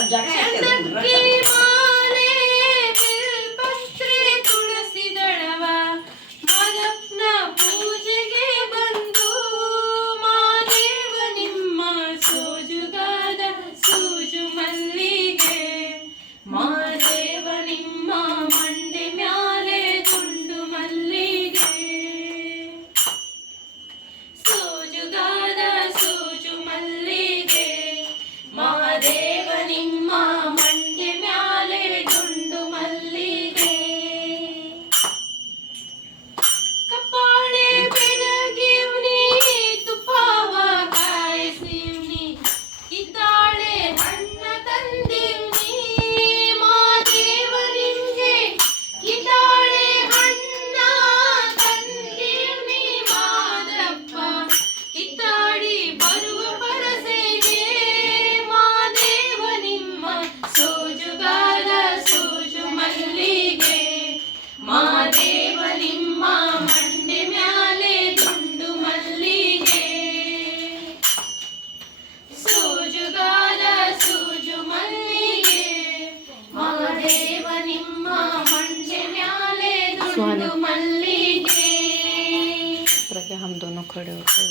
Objection. सुहाने हम दोनों खड़े होते